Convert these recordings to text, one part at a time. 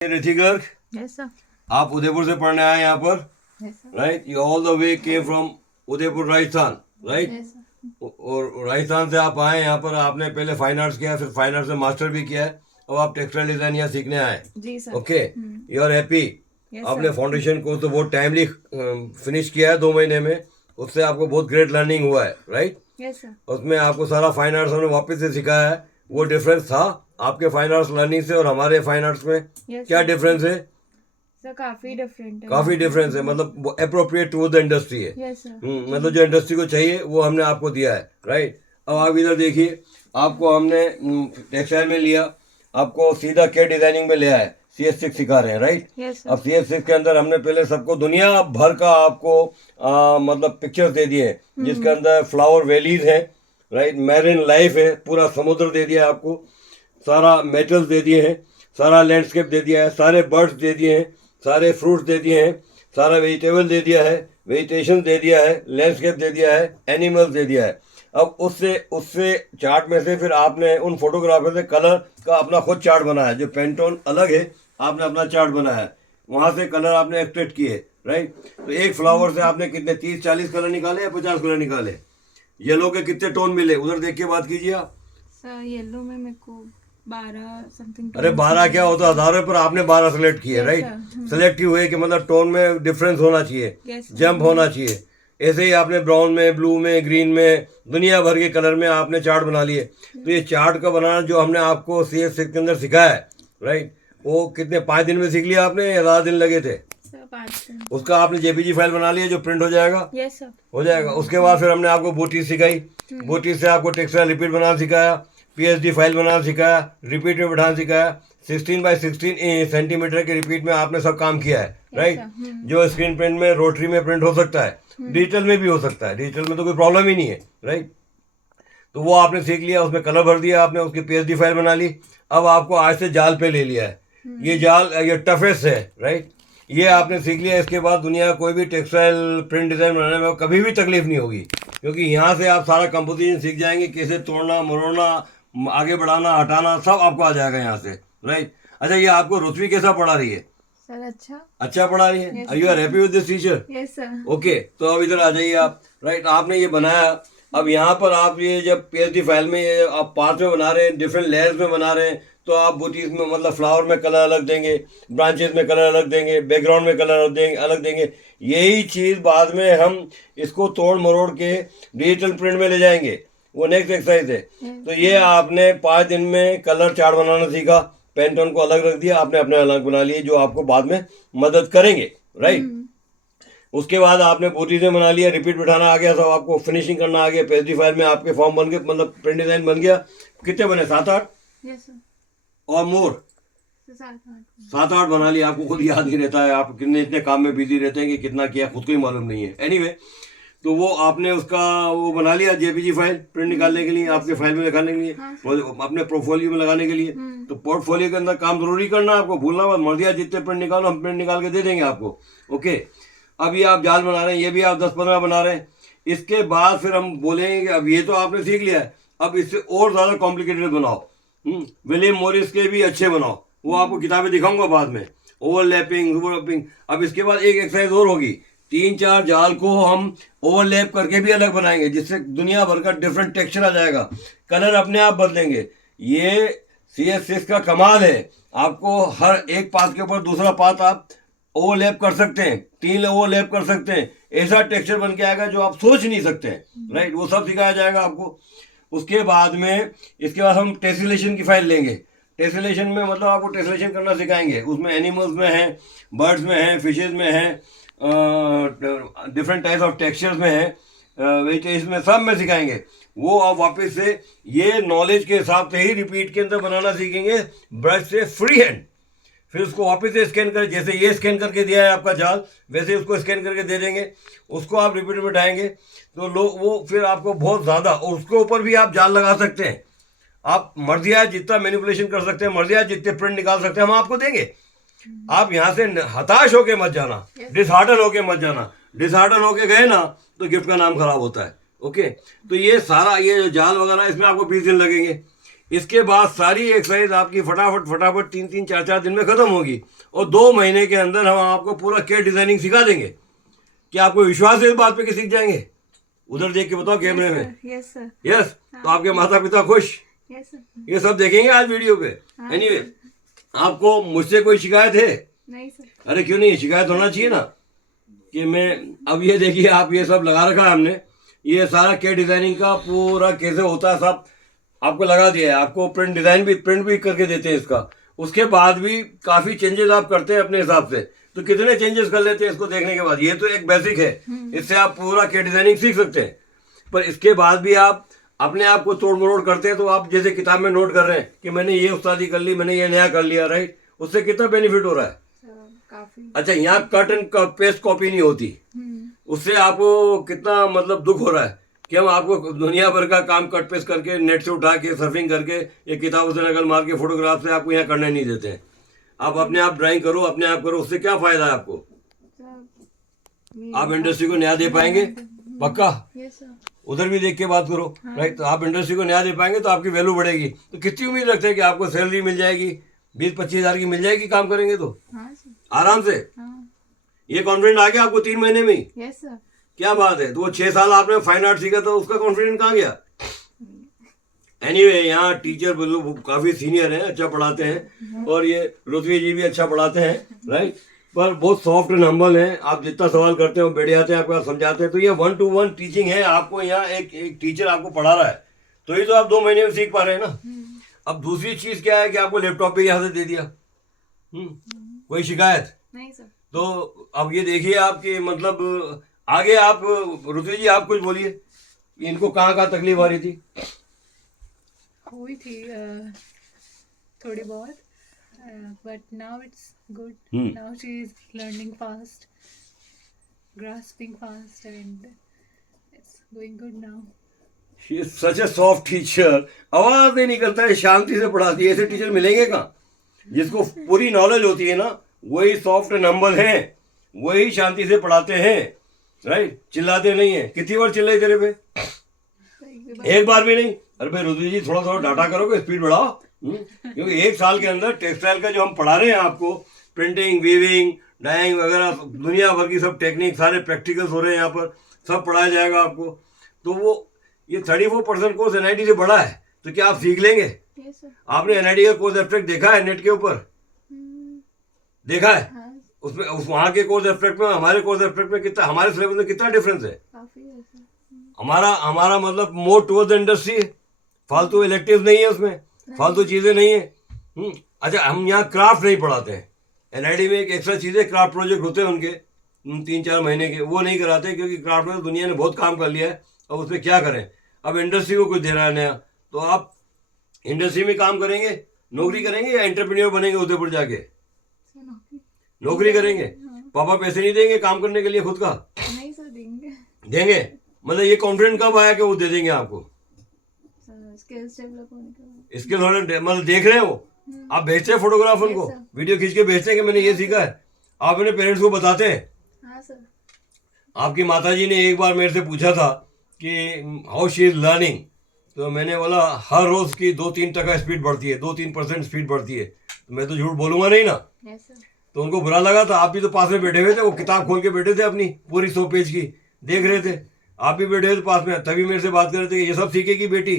ऋषि Garg, Yes, sir. आप उदयपुर से पढ़ने आए यहाँ पर, Yes, sir. Right? You all the way came from Udaipur Rajasthan, right? Yes, sir. और राजस्थान से आप आए यहाँ पर, आपने पहले फाइन आर्ट्स किया, फिर फाइन आर्ट्स में मास्टर भी किया है, और आप टेक्सटाइल डिजाइन यहाँ सीखने आए। जी sir. Okay, you are happy? Yes, आपने sir. फाउंडेशन कोर्स तो बहुत टाइमली फिनिश किया है, 2 महीने में। उससे आपको बहुत ग्रेट लर्निंग हुआ है, राइट? Yes, sir. उसमें आपको सारा फाइन आर्ट्स हमने वापस से सिखाया है। वो डिफरेंस था आपके फाइन आर्ट्स लर्निंग से और हमारे फाइन आर्ट्स में? Yes, क्या sir. डिफरेंस है? सर काफी डिफरेंट है। काफी डिफरेंस है, मतलब अप्रोप्रिएट टू द इंडस्ट्री है। Yes, sir. मतलब जो इंडस्ट्री को चाहिए वो हमने आपको दिया है, राइट? अब आप इधर देखिए, आपको हमने टेक्सटाइल में लिया, आपको सीधा के डिजाइनिंग में ले आया है, CS6 सिखा रहे हैं, राइट? Yes, sir. अब CS6 के अंदर हमने पहले सबको दुनिया भर का आपको मतलब पिक्चर्स दे दिए हैं, जिसके अंदर फ्लावर वैलीज है, राइट? मैरिन लाइफ है, पूरा समुद्र दे दिया है आपको, सारा मेटल्स दे दिए हैं, सारा लैंडस्केप दे दिया है, सारे बर्ड्स दे दिए हैं, सारे फ्रूट्स दे दिए हैं, सारा वेजिटेबल दे दिया है, वेजिटेशन दे दिया है, लैंडस्केप दे दिया है, एनिमल्स दे दिया है। अब उससे उससे चार्ट में से फिर आपने उन फोटोग्राफर से कलर का अपना खुद चार्ट बनाया है, जो पेंटोन अलग है, आपने अपना चार्ट बनाया है, वहाँ से कलर आपने एक्सट्रैक्ट किए, राइट? तो एक फ्लावर से आपने कितने 30-40 कलर निकाले या 50 कलर निकाले? येलो के कितने टोन मिले, उधर देख के बात कीजिए आप। सर येलो में मेरे को 12 समथिंग। अरे 12 क्या होता है, हजारों पर आपने 12 सेलेक्ट किए, Yes, राइट? sir. सेलेक्ट हुए कि मतलब टोन में डिफरेंस होना चाहिए, Yes, sir. जंप होना चाहिए। ऐसे ही आपने ब्राउन में, ब्लू में, ग्रीन में, दुनिया भर के कलर में आपने चार्ट बना लिए। तो ये चार्ट का बनाना जो हमने आपको CS6 के अंदर सिखाया है, राइट? वो कितने 5 दिन में सीख लिया आपने या 10 दिन लगे थे? सर 5 दिन। उसका आपने JPG फाइल बना लिया जो प्रिंट हो जाएगा? Yes, sir. हो जाएगा। उसके बाद फिर हमने आपको बोटी सिखाई, बोटी से आपको टेक्सटाइल रिपीट बनाना सिखाया, PSD फाइल बनाना सिखाया, रिपीट में बैठाना सिखाया, 16x16 सेंटीमीटर के रिपीट में आपने सब काम किया है, राइट? sir. जो स्क्रीन प्रिंट में, रोटरी में प्रिंट हो सकता है, डिजिटल में भी हो सकता है, डिजिटल में तो कोई प्रॉब्लम ही नहीं है, राइट? तो वो आपने सीख लिया, उसमें कलर भर दिया आपने, उसकी PSD फाइल बना ली। अब आपको आज से जाल पे ले लिया है, ये जाल ये टफेस्ट है, राइट? ये आपने सीख लिया। इसके बाद दुनिया का कोई भी टेक्सटाइल प्रिंट डिजाइन बनाने में कभी भी तकलीफ नहीं होगी, क्योंकि यहाँ से आप सारा कंपोजिशन सीख जाएंगे, कैसे तोड़ना, मरोड़ना, आगे बढ़ाना, हटाना, सब आपको आ जाएगा यहाँ से, राइट? अच्छा, ये आपको रुचि कैसा पढ़ा रही है? सर अच्छा। अच्छा पढ़ा रही है? Yes, you are happy with this teacher? Yes, sir. Okay, तो अब इधर आ जाइए आप, राइट? आपने ये बनाया, अब यहाँ पर आप ये जब PSD फाइल में ये आप पार्ट में बना रहे हैं, डिफरेंट लेयर्स में बना रहे हैं, तो आप बूटीज में मतलब फ्लावर में कलर अलग देंगे, ब्रांचेस में कलर अलग देंगे, बैकग्राउंड में कलर अलग देंगे। यही चीज़ बाद में हम इसको तोड़ मरोड़ के डिजिटल प्रिंट में ले जाएंगे, वो नेक्स्ट एक्सरसाइज है। तो ये आपने 5 दिन में कलर चार्ट बनाना सीखा, पेंटोन को अलग रख दिया, आपने अपने अलग बना लिए, जो आपको बाद में मदद करेंगे, राइट? उसके बाद आपने बोटी से बना लिया, रिपीट बिठाना आ गया, सब आपको फिनिशिंग करना आ गया, PSD फाइल में आपके फॉर्म बन गए, मतलब प्रिंट डिजाइन बन गया। कितने बने? 7-8 Yes, sir. और मोर? सर 7-8। 7-8 बना लिया। आपको खुद याद नहीं रहता है, आप कितने इतने काम में बिजी रहते हैं कि कितना किया खुद को ही मालूम नहीं है। एनीवे, तो वो आपने उसका वो बना लिया JPG फाइल प्रिंट निकालने के लिए, आपके फाइल में लगाने के लिए, अपने पोर्टफोलियो में लगाने के लिए। तो पोर्टफोलियो के अंदर काम जरूरी करना है आपको, भूलना मत। मर्दिया जितने प्रिंट निकालो, हम प्रिंट निकाल के दे देंगे आपको, ओके? अब ये आप जाल बना रहे हैं, ये भी आप 10-15 बना रहे हैं। इसके बाद फिर हम बोलेंगे कि अब ये तो आपने सीख लिया है, अब इससे और ज़्यादा कॉम्प्लिकेटेड बनाओ। विलियम मॉरिस के भी अच्छे बनाओ, वो आपको किताबें दिखाऊंगा बाद में, ओवरलैपिंग, ओवरलैपिंग। अब इसके बाद एक एक्सरसाइज और होगी, 3-4 जाल को हम ओवरलैप करके भी अलग बनाएंगे, जिससे दुनिया भर का डिफरेंट टेक्सचर आ जाएगा, कलर अपने आप बदलेंगे। ये CS6 का कमाल है, आपको हर एक पाथ के ऊपर दूसरा पाथ आप ओवरलैप कर सकते हैं, 3 ओवरलैप कर सकते हैं, ऐसा टेक्सचर बन के आएगा जो आप सोच नहीं सकते हैं, राइट? वो सब सिखाया जाएगा आपको। उसके बाद में इसके बाद हम टेसिलेशन की फाइल लेंगे। टेसिलेशन में मतलब आपको टेसिलेशन करना सिखाएंगे, उसमें एनिमल्स में है, बर्ड्स में है, फिशेज में है, डिफरेंट टाइप्स ऑफ टेक्सचर्स में है, वेजिटेबल्स में, सब में सिखाएंगे। वो आप वापस से ये नॉलेज के हिसाब से ही रिपीट के अंदर बनाना सीखेंगे, ब्रश से फ्री हैंड। फिर उसको वापस से स्कैन कर, जैसे ये स्कैन करके दिया है आपका जाल, वैसे उसको स्कैन करके दे देंगे, उसको आप रिपीट में बैठाएंगे, तो लोग वो फिर आपको बहुत ज़्यादा, और उसके ऊपर भी आप जाल लगा सकते हैं। आप मर्जिया जितना मैनिपुलेशन कर सकते हैं, मर्जिया जितने प्रिंट निकाल सकते हैं, हम आपको देंगे। आप यहाँ से हताश होके मत जाना, डिसहार्टन होके मत जाना। डिसहार्टन होके गए ना तो गिफ्ट का नाम खराब होता है, ओके? तो ये सारा ये जाल वगैरह, इसमें आपको 20 दिन लगेंगे। इसके बाद सारी एक्सरसाइज आपकी फटाफट फटाफट 3-3 4-4 दिन में खत्म होगी और 2 महीने के अंदर हम आपको पूरा केट डिजाइनिंग सिखा देंगे। क्या आपको विश्वास है इस बात पे कि सीख जाएंगे? उधर देख के बताओ कैमरे में। Yes sir. यस, तो आपके माता पिता खुश? Yes sir. ये सब देखेंगे आज वीडियो पे। एनीवे, आपको मुझसे कोई शिकायत है? नहीं सर। अरे क्यों नहीं, शिकायत होना चाहिए ना कि मैं अब ये देखिए आप ये सब लगा रखा है हमने, ये सारा केट डिजाइनिंग का पूरा कैसे होता है सब आपको लगा दिया है। आपको प्रिंट भी करके देते हैं इसका। उसके बाद भी काफी चेंजेस आप करते हैं अपने हिसाब से। तो कितने चेंजेस कर लेते हैं इसको देखने के बाद? ये तो एक बेसिक है, इससे आप पूरा केट डिजाइनिंग सीख सकते हैं। पर इसके बाद भी आप अपने आप को तोड़ मरोड़ करते हैं तो आप जैसे किताब में नोट कर रहे हैं कि मैंने ये उस्तादी कर ली, मैंने ये नया कर लिया, राइट? उससे कितना बेनिफिट हो रहा है? काफी। अच्छा, यहाँ कट एंड पेस्ट कॉपी नहीं होती, उससे आपको कितना मतलब दुख हो रहा है कि हम आपको दुनिया भर का काम कट पेस्ट करके नेट से उठा के सर्फिंग करके ये किताबों से नकल मार के फोटोग्राफ से आपको यहाँ करने नहीं देते हैं। आप अपने आप ड्राइंग करो, अपने आप करो, उससे क्या फायदा है आपको? आप इंडस्ट्री को न्याय दे पाएंगे? पक्का? Yes sir. उधर भी देख के बात करो, राइट? तो आप इंडस्ट्री को न्याय दे पाएंगे तो आपकी वैल्यू बढ़ेगी। तो कितनी उम्मीद रखते हैं कि आपको सैलरी मिल जाएगी, 20-25 हज़ार की मिल जाएगी काम करेंगे तो? हाँ सर। आराम से। ये कॉन्फिडेंट आ गया आपको 3 महीने में ही? Yes sir. क्या बात है। तो वो 6 साल आपने फाइन आर्ट सीखा था, उसका कॉन्फिडेंस कहाँ गया? एनीवे, यहाँ टीचर काफी सीनियर हैं, अच्छा पढ़ाते हैं और ये रुतवी जी भी अच्छा पढ़ाते हैं, राइट? पर बहुत सॉफ्ट एंड हम्बल हैं। आप जितना सवाल करते हो बैठ जाते हैं, आपको आप समझाते हैं। तो ये 1-to-1 टीचिंग है। आपको यहाँ एक टीचर आपको पढ़ा रहा है, तो ये तो आप 2 महीने में सीख पा रहे हैं ना। अब दूसरी चीज क्या है कि आपको लैपटॉप पे यहाँ से दे दिया, कोई शिकायत नहीं सर। तो अब ये देखिए आपके मतलब आगे आप रुतवी जी आप कुछ बोलिए, इनको कहाँ कहाँ तकलीफ आ रही थी? हुई थी थोड़ी बहुत, but now it's good. Now she is learning fast, grasping fast, and it's going good now. She is such A soft teacher. आवाज नहीं निकलता है, शांति से पढ़ाती है। ऐसे टीचर मिलेंगे कहाँ? जिसको पूरी नॉलेज होती है ना, वही सॉफ्ट एंड हम्बल है, वही शांति से पढ़ाते हैं, राइट? चिल्लाते नहीं है। कितनी बार चिल्लाई तेरे पे? एक बार भी नहीं। अरे भाई रुद्र जी थोड़ा थोड़ा डाटा करोगे, स्पीड बढ़ाओ। क्योंकि 1 साल के अंदर टेक्सटाइल का जो हम पढ़ा रहे हैं आपको, प्रिंटिंग, वीविंग, डाइंग वगैरह दुनिया भर की सब टेक्निक, सारे प्रैक्टिकल्स हो रहे हैं यहाँ पर, सब पढ़ाया जाएगा आपको। तो वो ये 34% कोर्स NIT से बड़ा है, तो क्या आप सीख लेंगे? आपने NIT का कोर्स एब्स्ट्रैक्ट देखा है नेट के ऊपर? देखा है? उसमें वहाँ के कोर्स एब्स्ट्रैक्ट में हमारे कोर्स एब्स्ट्रैक्ट में कितना, हमारे सिलेबस में कितना डिफरेंस है? हमारा मतलब मोर टुवर्ड्स इंडस्ट्री है, फालतू इलेक्टिव नहीं है, उसमें फालतू चीजें नहीं है। अच्छा, हम यहाँ क्राफ्ट नहीं पढ़ाते हैं। NIT में एक एक्स्ट्रा चीजें क्राफ्ट प्रोजेक्ट होते हैं उनके 3-4 महीने के, वो नहीं कराते क्योंकि क्राफ्ट में तो दुनिया ने बहुत काम कर लिया है। अब उसमें क्या करें? अब इंडस्ट्री को कुछ देना है नया, तो आप इंडस्ट्री में काम करेंगे, नौकरी करेंगे या एंटरप्रेन्योर बनेंगे उदयपुर जाके? नौकरी करेंगे। पापा पैसे नहीं देंगे काम करने के लिए खुद का? नहीं सर, देंगे। मतलब ये कॉन्फिडेंट कब आया कि वो दे देंगे आपको? स्किल्स डेवलप होने के बाद। स्किल होने मतलब देख रहे हो आप, भेजते हैं फोटोग्राफ उनको, वीडियो खींच के भेजते हैं कि मैंने ये सीखा है। आप अपने पेरेंट्स को बताते हैं? हाँ सर। आपकी माताजी ने एक बार मेरे से पूछा था कि हाउ शी इज लर्निंग, तो मैंने बोला हर रोज की 2-3% स्पीड बढ़ती है, 2-3% स्पीड बढ़ती है। तो मैं तो झूठ बोलूंगा नहीं ना। Yes sir. तो उनको बुरा लगा था। आप भी तो पास में बैठे हुए थे, वो किताब खोल के बैठे थे अपनी पूरी 100 पेज की, देख रहे थे। आप भी बैठे थे पास में, तभी मेरे से बात कर रहे थे कि ये सब सीखेगी बेटी।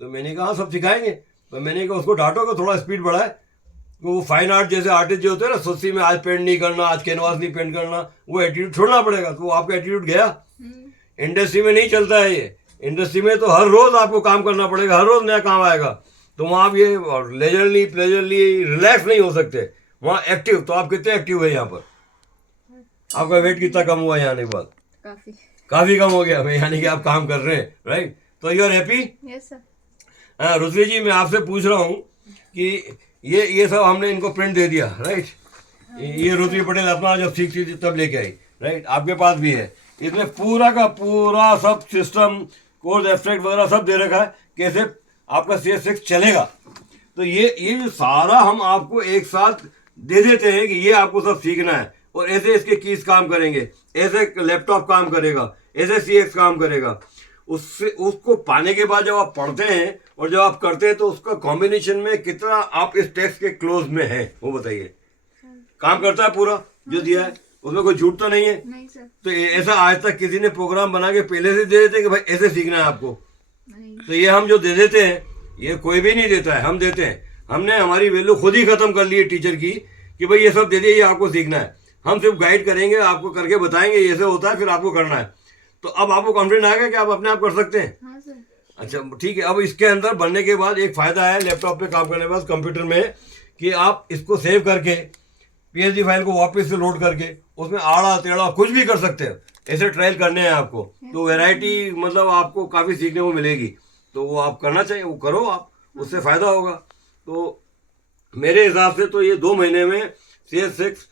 तो मैंने कहा सब सिखाएंगे। तो मैंने कहा उसको डांटो कि थोड़ा स्पीड बढ़ाए। तो वो फाइन आर्ट जैसे आर्टिस्ट जो होते हैं ना, सोची में आज पेंट नहीं करना, आज कैनवास नहीं पेंट करना, वो एटीट्यूड छोड़ना पड़ेगा। तो वो आपका एटीट्यूड गया। इंडस्ट्री में नहीं चलता है ये। इंडस्ट्री में तो हर रोज आपको काम करना पड़ेगा, हर रोज नया काम आएगा। तो वहाँ आप ये लेजरली प्लेजरली रिलैक्स नहीं हो सकते, वहाँ एक्टिव। तो आप कितने एक्टिव है यहाँ पर? आपका वेट कितना कम हुआ यहाँ आने के बाद? काफी कम हो गया, यानी कि आप काम कर रहे हैं, राइट? तो you are happy? Yes sir. Rudri ji, मैं आपसे पूछ रहा हूँ कि ये सब हमने इनको प्रिंट दे दिया, राइट? ये रुद्री पटेल अपना जब सीखती थी तब लेके आई, राइट? आपके पास भी है। इसमें पूरा का पूरा सब सिस्टम, कोर्स एब्स्ट्रैक्ट वगैरह सब दे रखा है, कैसे आपका CS6 चलेगा। तो ये सारा हम आपको एक साथ दे देते हैं कि ये आपको सब सीखना है, और ऐसे इसके कीज काम करेंगे, ऐसे लैपटॉप काम करेगा, ऐसे CX काम करेगा। उससे उसको पाने के बाद जब आप पढ़ते हैं और जब आप करते हैं तो उसका कॉम्बिनेशन में कितना आप इस टेक्स्ट के क्लोज में हैं वो बताइए। काम करता है पूरा जो दिया है, उसमें कोई झूठ तो नहीं है। नहीं सर। तो ऐसा आज तक किसी ने प्रोग्राम बना के पहले से दे देते हैं कि भाई ऐसे सीखना है आपको? नहीं। तो ये हम जो दे देते हैं ये कोई भी नहीं देता है, हम देते हैं। हमने हमारी वैल्यू खुद ही खत्म कर ली है टीचर की कि भाई ये सब दे दिए, ये आपको सीखना है। हम सिर्फ गाइड करेंगे, आपको करके बताएंगे ये ऐसे होता है, फिर आपको करना है। तो अब आपको कॉन्फिडेंस आएगा कि आप अपने आप कर सकते हैं। हाँ सर। अच्छा ठीक है। अब इसके अंदर बनने के बाद एक फ़ायदा है लैपटॉप पे काम करने के बाद कंप्यूटर में कि आप इसको सेव करके PSD फाइल को वापस से लोड करके उसमें आड़ा टेढ़ा कुछ भी कर सकते हैं। ऐसे ट्रायल करने हैं आपको, तो वैरायटी मतलब आपको काफ़ी सीखने को मिलेगी। तो वो आप करना चाहिए, वो करो आप, उससे फ़ायदा होगा। तो मेरे हिसाब से तो ये 2 महीने में CS6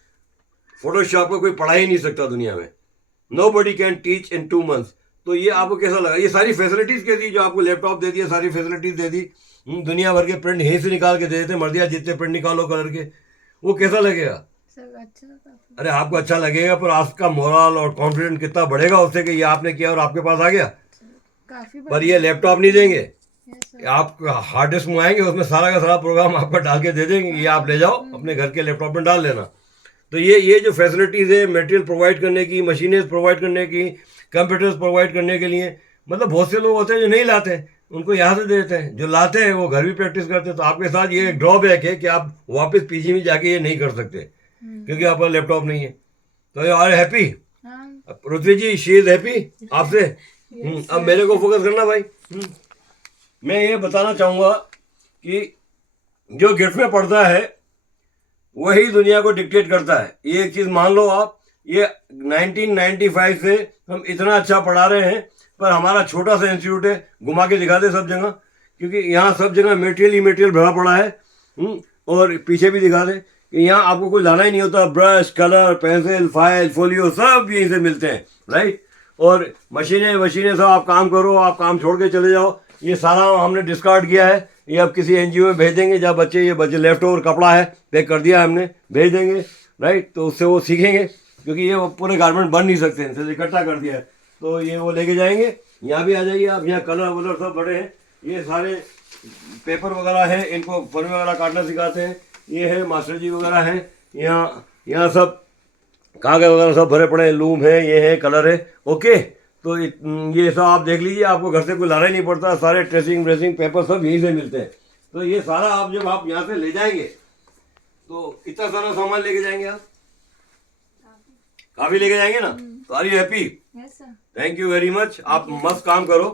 फोटोशॉप का कोई पढ़ा ही नहीं सकता दुनिया में। Nobody can teach in 2 months। तो ये आपको कैसा लगा? ये सारी फैसिलिटीज़ के दी जो आपको लैपटॉप दे दिया, सारी फैसिलिटीज़ दे दी, दुनिया भर के प्रिंट यहीं से निकाल के दे देते, मर्दिया जितने प्रिंट निकालो कलर के, वो कैसा लगेगा? सर अच्छा काफी। अरे आपको अच्छा लगेगा, पर आपका मोरल और कॉन्फिडेंस कितना बढ़ेगा उससे कि ये आपने किया और आपके पास आ गया। काफी पर ये लैपटॉप नहीं देंगे, यस सर। आप हार्ड डिस्क मंगाएंगे, उसमें सारा का सारा प्रोग्राम आपका डाल के दे देंगे, ये आप ले जाओ अपने घर के लैपटॉप में डाल लेना। तो ये जो फैसिलिटीज़ है मटेरियल प्रोवाइड करने की, मशीनें प्रोवाइड करने की, कंप्यूटर्स प्रोवाइड करने के लिए, मतलब बहुत से लोग होते हैं जो नहीं लाते, उनको यहाँ से दे देते हैं। जो लाते हैं वो घर भी प्रैक्टिस करते हैं। तो आपके साथ ये एक ड्रॉबैक है कि आप वापस PG में जाके ये नहीं कर सकते क्योंकि आपका लैपटॉप नहीं है। तो यू आर हैप्पी? हाँ। Prithvi ji she is happy आपसे? अब मेरे को फोकस करना भाई। मैं ये बताना चाहूँगा कि जो गिफ्ट में पड़ता है वही दुनिया को डिक्टेट करता है। ये एक चीज़ मान लो आप, ये 1995 से हम इतना अच्छा पढ़ा रहे हैं, पर हमारा छोटा सा इंस्टीट्यूट है, घुमा के दिखा दे सब जगह, क्योंकि यहाँ सब जगह मटेरियल ही मटेरियल भरा पड़ा है। और पीछे भी दिखा दे कि यहाँ आपको कोई लाना ही नहीं होता, brush, colour, pencil, file, folio सब यहीं से मिलते हैं, राइट। और मशीनें सब आप काम करो, आप काम छोड़ के चले जाओ। ये सारा हमने डिस्कार्ड किया है, ये अब किसी NGO में भेज देंगे जहाँ बच्चे, ये बच्चे लेफ्ट ओवर कपड़ा है पैक कर दिया हमने, भेज देंगे, राइट। तो उससे वो सीखेंगे, क्योंकि ये पूरे गारमेंट बन नहीं सकते, इनसे इकट्ठा कर दिया है। तो ये वो लेके जाएंगे। यहाँ भी आ जाइए आप, यहाँ कलर वलर सब बड़े हैं, ये सारे पेपर वगैरह हैं, इनको फर्म वगैरह काटना सिखाते हैं। ये है मास्टर जी वगैरह हैं, यहाँ सब कागज वगैरह सब भरे पड़े हैं, लूम है, ये है, कलर है, ओके। तो ये सब आप देख लीजिए, आपको घर से कोई लाना ही नहीं पड़ता, सारे ट्रेसिंग व्रेसिंग पेपर सब यहीं से मिलते हैं। तो ये सारा आप जब आप यहाँ से ले जाएंगे तो कितना सारा सामान लेके जाएंगे आप? काफ़ी लेके जाएंगे ना? तो are you happy? Yes sir. Thank you very much. आप मस्त काम करो,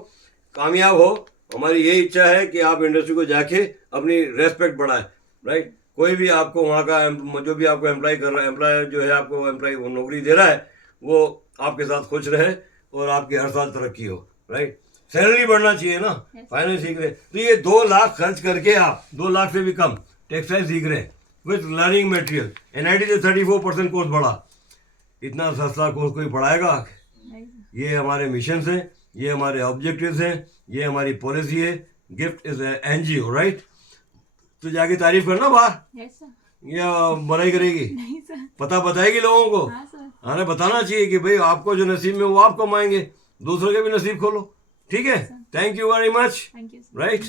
कामयाब हो। हमारी यही इच्छा है कि आप इंडस्ट्री को जाके अपनी रेस्पेक्ट बढ़ाएं, राइट। कोई भी आपको वहाँ का जो भी आपको एम्प्लॉय कर रहा है, एम्प्लॉय जो है आपको एम्प्लॉय नौकरी दे रहा है, वो आपके साथ खुश रहे और आपकी हर साल तरक्की हो, राइट। सैलरी बढ़ना चाहिए ना, फाइनेंस सीख रहे। तो ये 2 लाख खर्च करके आप 2 लाख से भी कम टेक्सटाइल सीख रहे हैं विथ लर्निंग मटेरियल। NIT से 34% कोर्स बढ़ा। इतना सस्ता कोर्स कोई पढ़ाएगा? ये हमारे मिशन हैं, ये हमारे ऑब्जेक्टिव्स हैं, ये हमारी पॉलिसी है। Gift is NGO, right. तो जाके तारीफ करना बाहर, यस सर। या बुराई करेगी? नहीं सर। पता बताएगी लोगों को? हाँ सर। अरे बताना चाहिए कि भाई आपको जो नसीब में वो आप कमाएंगे, दूसरों के भी नसीब खोलो, ठीक है। Thank you very much, thank you sir. Right.